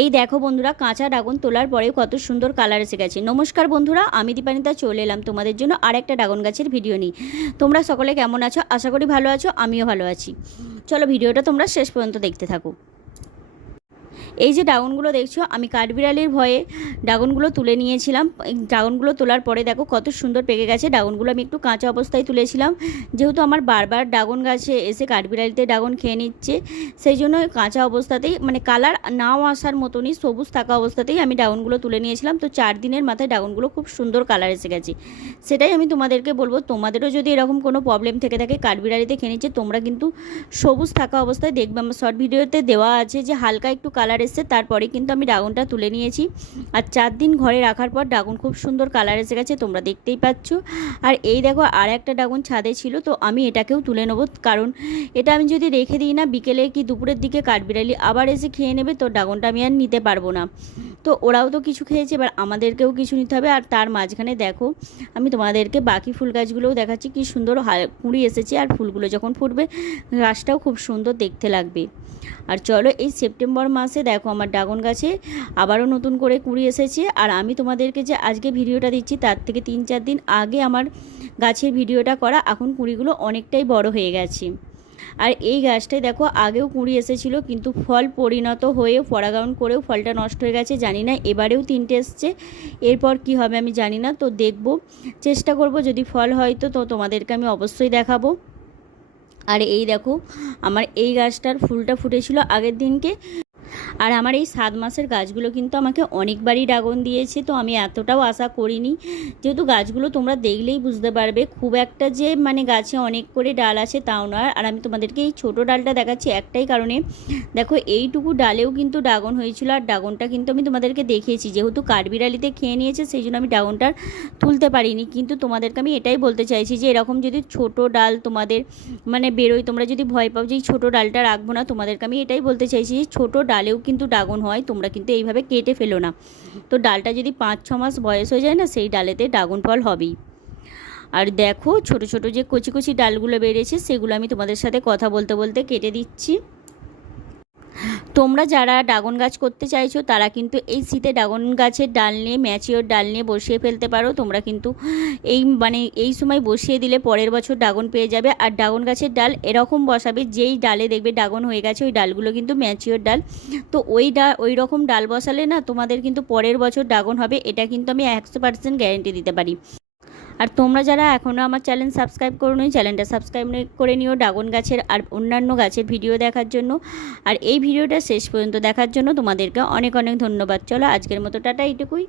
এই দেখো বন্ধুরা, কাঁচা ড্রাগন তোলার পরে কত সুন্দর কালার এসে গেছে। নমস্কার বন্ধুরা, আমি দীপানিতা চলে এলাম তোমাদের জন্য আর একটা ড্রাগন গাছের ভিডিও নিই তোমরা সকলে কেমন আছো? আশা করি ভালো আছো, আমিও ভালো আছি। চলো ভিডিওটা তোমরা শেষ পর্যন্ত দেখতে থাকো। এই যে ড্রাগনগুলো দেখছ, আমি কাঠবিড়ালির ভয়ে ড্রাগনগুলো তুলে নিয়েছিলাম। ড্রাগনগুলো তোলার পরে দেখো কত সুন্দর পেকে গেছে। ড্রাগনগুলো আমি একটু কাঁচা অবস্থায় তুলেছিলাম। যেহেতু আমার বারবার ড্রাগন গাছে এসে কাঠবিড়ালিতে ড্রাগন খেয়ে নিচ্ছে, সেই জন্য কাঁচা অবস্থাতেই মানে কালার নাও আসার মতনই সবুজ থাকা অবস্থাতেই আমি ড্রাগনগুলো তুলে নিয়েছিলাম। তো চার দিনের মাথায় ড্রাগনগুলো খুব সুন্দর কালার এসে গেছে। সেটাই আমি তোমাদেরকে বলব, তোমাদেরও যদি এরকম কোনো প্রবলেম থেকে থাকে, কাঠবিড়ালিতে খেয়ে নিচ্ছে, তোমরা কিন্তু সবুজ থাকা অবস্থায় দেখবে। আমার শর্ট ভিডিওতে দেওয়া আছে যে হালকা একটু কালার এসছে, তারপরে কিন্তু আমি ড্রাগনটা তুলে নিয়েছি। আর চার দিন ঘরে রাখার পর ড্রাগন খুব সুন্দর কালার এসে গেছে, তোমরা দেখতেই পাচ্ছ। আর এই দেখো, আর একটা ড্রাগন ছাদে ছিল, তো আমি এটাকেও তুলে নেব। কারণ এটা আমি যদি রেখে দিই না, বিকেলে কি দুপুরের দিকে কাঠবিড়ালি আবার এসে খেয়ে নেবে, তো ড্রাগনটা আমি আর নিতে পারব না। তো ওরাও তো কিছু খেয়েছে, এবার আমাদেরকেও কিছু নিতে হবে। আর তার মাঝখানে দেখো, আমি তোমাদেরকে বাকি ফুল গাছগুলোও দেখাচ্ছি, কি সুন্দর কুঁড়ি এসেছে, আর ফুলগুলো যখন ফুটবে, গাছটাও খুব সুন্দর দেখতে লাগবে। আর চলো, এই সেপ্টেম্বর মাসে দেখো আমার ড্রাগন গাছে আবারও নতুন করে কুঁড়ি এসেছে। আর আমি তোমাদেরকে যে আজকে ভিডিওটা দিচ্ছি, তার থেকে তিন চার দিন আগে আমার গাছের ভিডিওটা করা, এখন কুঁড়িগুলো অনেকটাই বড় হয়ে গেছে। আর এই গাছটাই দেখো আগেও কুঁড়ি এসেছিল, কিন্তু ফল পরিণত হয়েও পরাগায়ন করেও ফলটা নষ্ট হয়ে গেছে, জানি না, এবারেও তিনটে এসছে। এরপর কি হবে আমি জানি না, তো দেখব। চেষ্টা করব, যদি ফল হয় তো তো তোমাদেরকে আমি অবশ্যই দেখাবো। আর এই দেখো, আমার এই গাছটার ফুলটা ফুটেছিল আগের দিনকে। আর আমার এই সাত মাসের গাছগুলো কিন্তু আমাকে অনেকবারই ড্রাগন দিয়েছে, তো আমি এতটাও আশা করিনি। যেহেতু গাছগুলো তোমরা দেখলেই বুঝতে পারবে, খুব একটা যে মানে গাছে অনেক করে ডাল আছে তাও নয়। আর আমি তোমাদেরকে এই ছোটো ডালটা দেখাচ্ছি একটাই কারণে। দেখো, এইটুকু ডালেও কিন্তু ড্রাগন হয়েছিল, আর ড্রাগনটা কিন্তু আমি তোমাদেরকে দেখিয়েছি। যেহেতু কাঠবিড়ালিতে খেয়ে নিয়েছে, সেই জন্য আমি ড্রাগনটার তুলতে পারিনি। কিন্তু তোমাদেরকে আমি এটাই বলতে চাইছি যে, এরকম যদি ছোট ডাল তোমাদের মানে বেরোয়, তোমরা যদি ভয় পাও যে, এই ছোটো ডালটা রাখব না, তোমাদেরকে আমি এটাই বলতে চাইছি যে, ছোটো ডালেও কিন্তু ডাগন হয়, তোমরা কিন্তু এইভাবে কেটে ফেলো না। তো ডালটা যদি পাঁচ, ছ মাস বয়স হয়ে যায় না, সেই ডালেতে ডাগন ফল হবেই। আর দেখো, ছোট ছোট যে কচি কচি ডালগুলো বেরিয়েছে সেগুলো আমি তোমাদের সাথে কথা বলতে বলতে কেটে দিচ্ছি। তোমরা যারা ড্রাগন গাছ করতে চাইছো, তারা কিন্তু এই শীতে ড্রাগন গাছের ডাল নিয়ে, ম্যাচিওর ডাল নিয়ে বসিয়ে ফেলতে পারো। তোমরা কিন্তু এই মানে এই সময় বসিয়ে দিলে পরের বছর ড্রাগন পেয়ে যাবে। আর ড্রাগন গাছের ডাল এরকম বসাবে, যেই ডালে দেখবে ড্রাগন হয়ে গেছে, ওই ডালগুলো কিন্তু ম্যাচিওর ডাল। তো ওই ডা, ওই রকম ডাল বসালে না তোমাদের কিন্তু পরের বছর ড্রাগন হবে, এটা কিন্তু আমি একশো পার্সেন্ট গ্যারেন্টি দিতে পারি। আর তোমরা যারা এখনও আমার চ্যানেল সাবস্ক্রাইব করো নি চ্যানেলটা সাবস্ক্রাইব করে নিও ড্রাগন গাছের আর অন্যান্য গাছের ভিডিও দেখার জন্য। আর এই ভিডিওটা শেষ পর্যন্ত দেখার জন্য তোমাদেরকে অনেক অনেক ধন্যবাদ। চলো আজকের মতো টাটা, এইটুকুই।